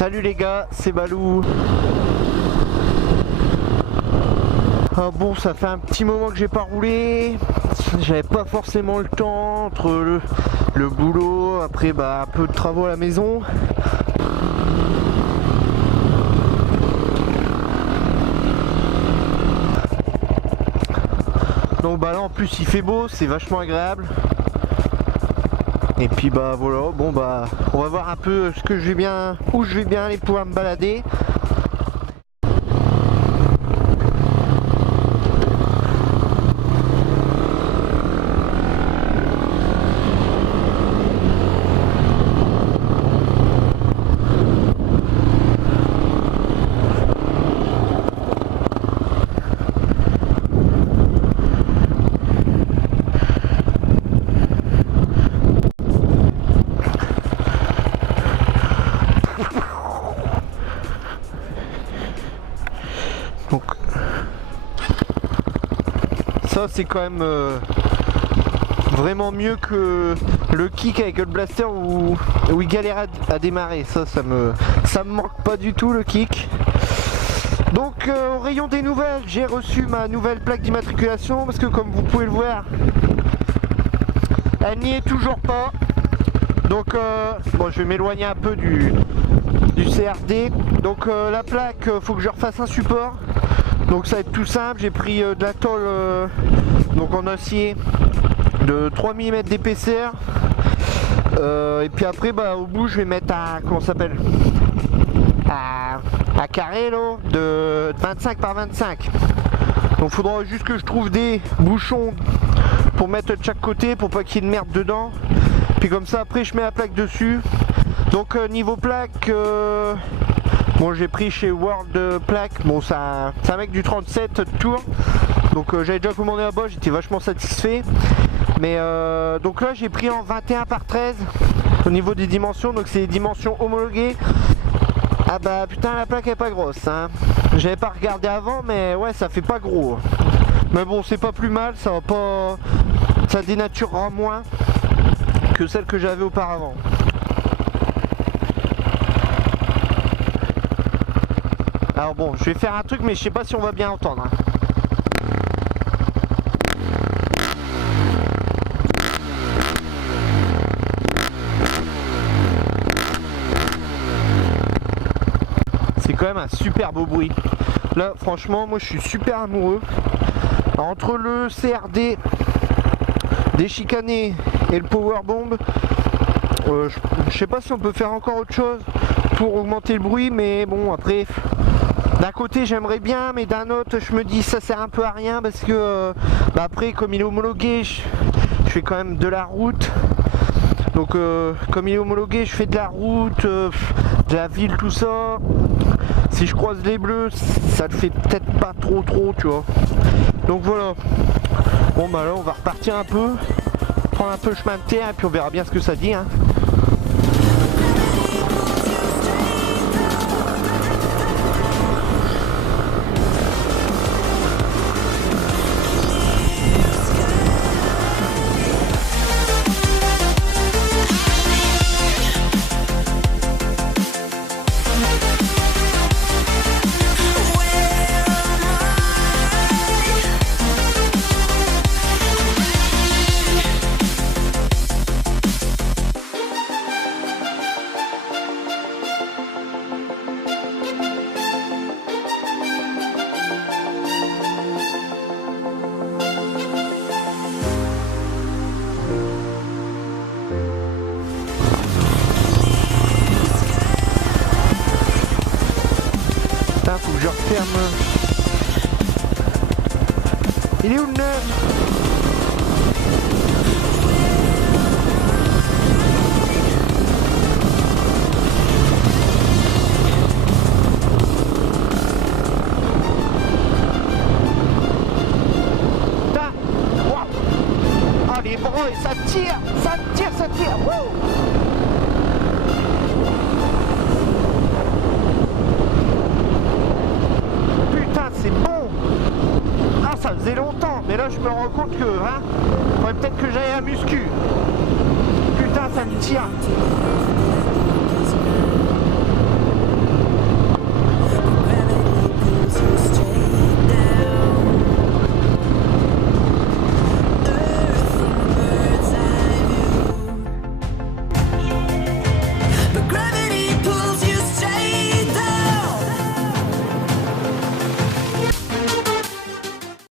Salut les gars, c'est Balou. Ah bon, ça fait un petit moment que j'ai pas roulé. J'avais pas forcément le temps entre le boulot, après un peu de travaux à la maison. Donc là en plus il fait beau, c'est vachement agréable. Et puis voilà, bon on va voir un peu ce que je vais bien, où je vais bien aller pouvoir me balader. Donc ça c'est quand même vraiment mieux que le kick avec le blaster où il galère à démarrer. Ça me manque pas du tout le kick. Donc au rayon des nouvelles, j'ai reçu ma nouvelle plaque d'immatriculation parce que comme vous pouvez le voir, elle n'y est toujours pas. Donc bon, je vais m'éloigner un peu du CRD. Donc la plaque, faut que je refasse un support. Donc ça va être tout simple, j'ai pris de la tôle donc en acier de 3 mm d'épaisseur. Et puis après au bout je vais mettre un, comment ça s'appelle, un carré là, de 25 par 25. Donc il faudra juste que je trouve des bouchons pour mettre de chaque côté pour pas qu'il y ait de merde dedans. Puis comme ça après je mets la plaque dessus. Donc niveau plaque, bon j'ai pris chez World Plaque, bon c'est un mec du 37 tours. Donc j'avais déjà commandé là-bas, j'étais vachement satisfait. Mais donc là j'ai pris en 21 par 13 au niveau des dimensions, donc c'est des dimensions homologuées. Ah bah putain la plaque est pas grosse hein. J'avais pas regardé avant mais ouais ça fait pas gros. Mais bon c'est pas plus mal, ça va pas, ça dénaturera moins que celle que j'avais auparavant. Alors bon, je vais faire un truc mais je sais pas si on va bien entendre hein. C'est quand même un super beau bruit. Là franchement moi je suis super amoureux. Entre le CRD déchicané et le Powerbomb, je sais pas si on peut faire encore autre chose pour augmenter le bruit, mais bon après d'un côté j'aimerais bien, mais d'un autre je me dis ça sert un peu à rien parce que après comme il est homologué, je fais quand même de la route. Donc comme il est homologué, je fais de la route, de la ville, tout ça. Si je croise les bleus, ça le fait peut-être pas trop tu vois. Donc voilà. Bon là on va repartir un peu, prendre un peu le chemin de terre et puis on verra bien ce que ça dit hein. Faut que je referme. Il est où le neuf? Putain! Wow. Ah les bras, et ça tire! Ça tire! Wow. C'est bon. Ah ça faisait longtemps, mais là je me rends compte que faudrait peut-être que j'aille à muscu. Putain ça me tire.